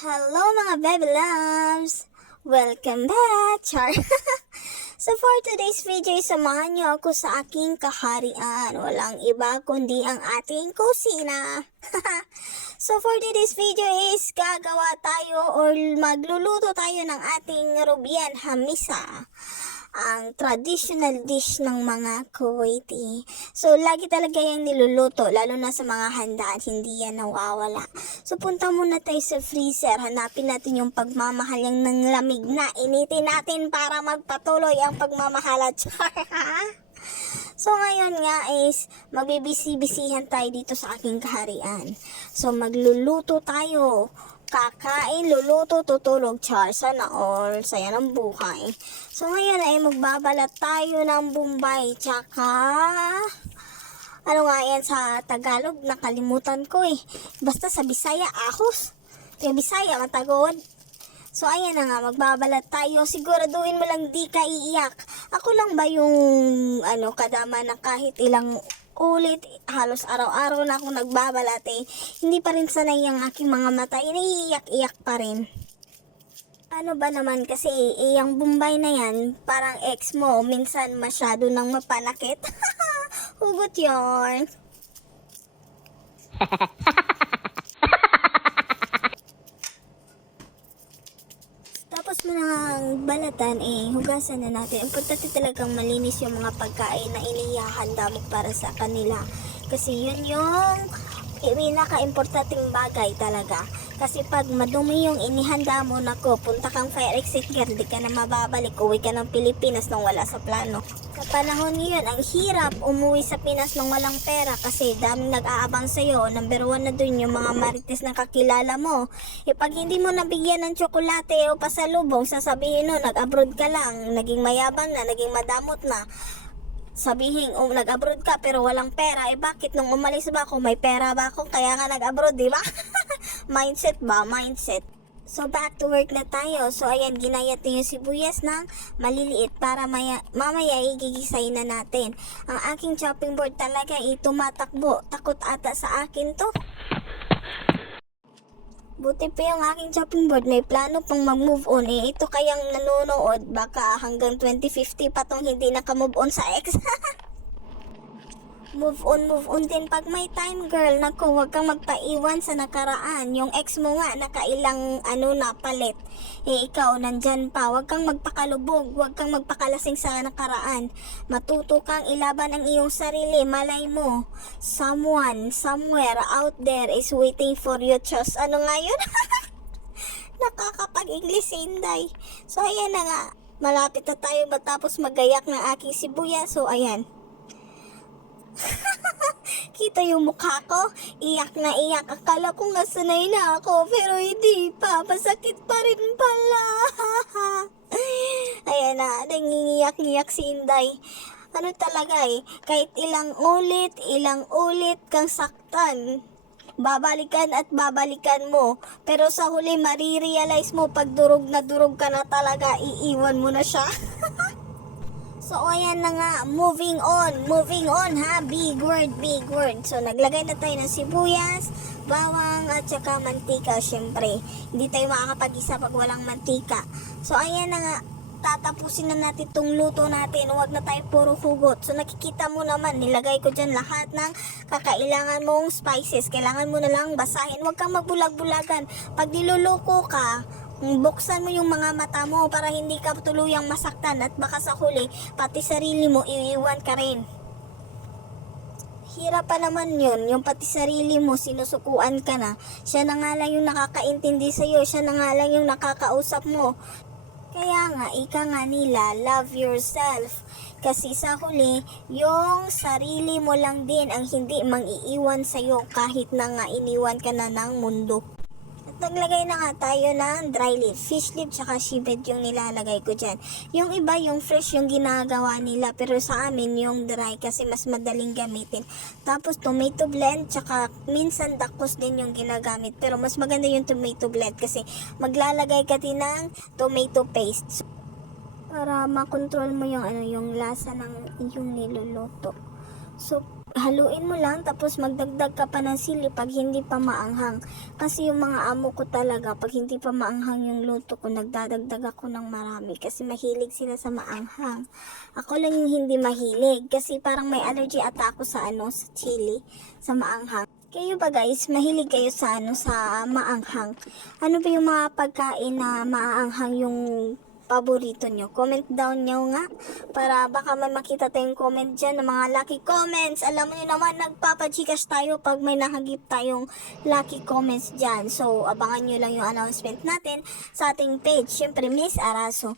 Hello mga baby loves! Welcome back! Char! So for today's video, samahan niyo ako sa aking kaharian. Walang iba kundi ang ating kusina. So for today's video is gagawa tayo or magluluto tayo ng ating Rubian Hamisa, ang traditional dish ng mga Kuwaiti. So, lagi talaga yung niluluto, lalo na sa mga handaan, hindi yan nawawala. So, punta muna tayo sa freezer, hanapin natin yung pagmamahal yung ng lamig na initin natin para magpatuloy ang pagmamahal. So, ngayon nga is, magbibisi-bisihan tayo dito sa aking kaharian. So, magluluto tayo. Kakain, luluto, tutulog, char. Sana all, saya ng buhay. So, ngayon ay magbabalat tayo ng Bombay. Tsaka, ano nga yan sa Tagalog? Nakalimutan ko eh. Basta sa Bisaya, ahos. Yung Bisaya, matagod. So, ayan na nga, magbabalat tayo. Siguraduhin mo lang di ka iiyak. Ako lang ba yung, kadama na kahit ilang ulit, halos araw-araw na akong nagbabalat eh. Hindi pa rin sanay ang aking mga mata. Iniiyak-iyak pa rin. Ano ba naman kasi, yung Bombay na yan, parang ex mo, minsan masyado nang mapanakit. Hugot yarn. Tapos mo nang balatan hugasan na natin. Importante talagang malinis yung mga pagkain na inihahanda mo para sa kanila. Kasi yun yung pinaka-importanting bagay talaga. Kasi pag madumi yung inihanda mo, nako, punta kang fire exit girl, di ka na mababalik, uwi ka ng Pilipinas nang wala sa plano. Sa panahon ngayon, ang hirap umuwi sa Pinas nang walang pera kasi daming nag-aabang sa'yo. Number 1 na dun yung mga marites na kakilala mo. Pag hindi mo nabigyan ng tsokolate o pasalubong, sasabihin no, nag-abroad ka lang, naging mayabang na, naging madamot na. Sabihin, nag-abroad ka pero walang pera, bakit nung umalis ba ako, may pera ba ako, kaya nga nag-abroad, di ba? Mindset ba? Mindset. So, back to work na tayo. So, ayan, ginayat na yung sibuyas ng maliliit para mamaya igigisay na natin. Ang aking chopping board talaga tumatakbo. Takot ata sa akin to. Buti pa yung aking chopping board, may plano pang mag-move on. Ito kayang nanonood, baka hanggang 2050 pa tong hindi naka-move on sa ex. Move on din pag may time, girl. Naku, huwag kang magpaiwan sa nakaraan. Yung ex mo nga, nakailang na palit. Ikaw, nandyan pa. Huwag kang magpakalubog. Huwag kang magpakalasing sa nakaraan. Matuto kang ilaban ang iyong sarili. Malay mo, someone, somewhere out there is waiting for you. Diyos, ano nga yun? Nakakapag-English, Inday. So, ayan na nga. Malapit na tayo matapos magayak ng aking sibuyas. So, ayan. Kita yung mukha ko, iyak na iyak. Akala ko nga sanay na ako, pero hindi pa, masakit pa rin pala. Ayan na, nangingiyak-ngiyak si Inday. Ano talaga kahit ilang ulit kang saktan, babalikan at babalikan mo. Pero sa huli, marirealize mo, pag durog na durog ka na talaga, iiwan mo na siya. So, ayan na nga, moving on ha, big word. So, naglagay na tayo ng sibuyas, bawang, at saka mantika, syempre. Hindi tayo makakapag-isa pag walang mantika. So, ayan na nga, tatapusin na natin itong luto natin, huwag na tayo puro hugot. So, nakikita mo naman, nilagay ko dyan lahat ng kakailangan mong spices. Kailangan mo na lang basahin, huwag kang magbulag-bulagan. Pag niluluko ka, buksan mo yung mga mata mo para hindi ka tuluyang masaktan at baka sa huli, pati sarili mo, iiwan ka rin. Hirap pa naman yun, yung pati sarili mo, sinusukuan ka na. Siya na nga lang yung nakakaintindi sa'yo, siya na nga lang yung nakakausap mo. Kaya nga, ika nga nila, love yourself. Kasi sa huli, yung sarili mo lang din ang hindi mang-iiwan sa'yo kahit na nga iniwan ka na ng mundo. Naglagay na nga tayo ng dry leaf, fish leaf, tsaka shibet yung nilalagay ko dyan. Yung iba, yung fresh yung ginagawa nila, pero sa amin yung dry kasi mas madaling gamitin. Tapos tomato blend, tsaka minsan dakos din yung ginagamit, pero mas maganda yung tomato blend kasi maglalagay ka din ng tomato paste para makontrol mo yung yung lasa ng yung niluluto. So, haluin mo lang tapos magdagdag ka pa ng sili pag hindi pa maanghang. Kasi yung mga amo ko talaga, pag hindi pa maanghang yung luto ko, nagdadagdag ako ng marami kasi mahilig sila sa maanghang. Ako lang yung hindi mahilig kasi parang may allergy ata ako sa sa chili, sa maanghang. Kayo ba guys, mahilig kayo sa sa maanghang? Ano ba yung mga pagkain na maanghang yung paborito nyo? Comment down nyo nga para baka may makita tayong comment dyan ng mga lucky comments. Alam mo nyo naman, nagpapachikas tayo pag may nakagip tayong lucky comments dyan. So, abangan nyo lang yung announcement natin sa ating page. Siyempre, Miss Araso.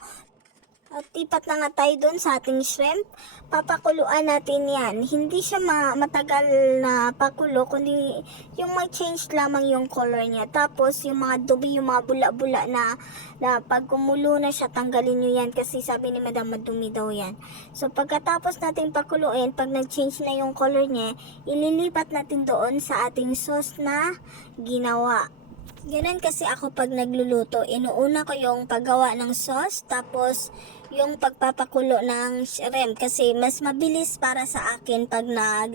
At tipat na nga tayo doon sa ating shrimp. Papakuluan natin yan. Hindi siya matagal na pakulo, kundi yung may change lamang yung color niya. Tapos yung mga dumi, yung mga bula-bula na pag kumulo na siya, tanggalin nyo yan. Kasi sabi ni Madam, madumi daw yan. So pagkatapos natin pakuluin, pag nag-change na yung color niya, ililipat natin doon sa ating sauce na ginawa. Ganun kasi ako pag nagluluto, inuuna ko yung paggawa ng sauce, tapos yung pagpapakulo ng shrimp kasi mas mabilis para sa akin pag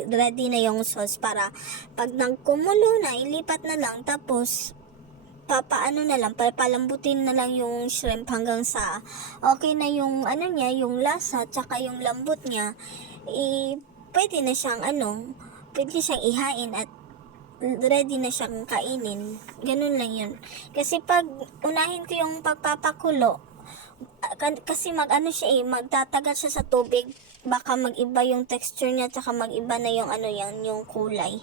ready na yung sauce para pag nagkumulo na, ilipat na lang tapos papaano na lang, palambutin na lang yung shrimp hanggang sa okay na yung niya, yung lasa, tsaka yung lambot niya, pwede na siyang pwede siyang ihain at ready na siyang kainin. Ganun lang yun. Kasi pag unahin ko yung pagpapakulo, kasi siya magtatagal siya sa tubig, baka mag-iba yung texture niya, tsaka mag-iba na yung yung kulay.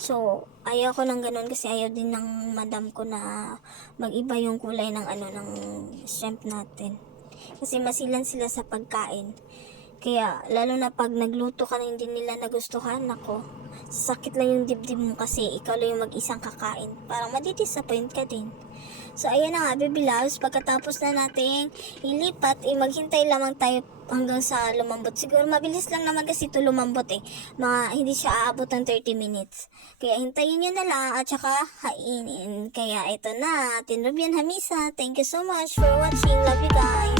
So, ayaw ko ng ganun kasi ayaw din ng madam ko na mag-iba yung kulay ng ng shrimp natin. Kasi masilan sila sa pagkain. Kaya, lalo na pag nagluto ka na hindi nila nagustuhan, nako, sakit lang yung dibdib mo kasi ikaw lang yung mag-isang kakain. Parang madidisappoint ka din. So, ayan na nga, baby loves. Pagkatapos na nating ilipat, maghintay lamang tayo hanggang sa lumambot. Siguro mabilis lang naman kasi ito lumambot hindi siya aabot ng 30 minutes. Kaya hintayin nyo na lang at saka hainin. Kaya ito na, Tinrubian Hamisa. Thank you so much for watching. Love you guys.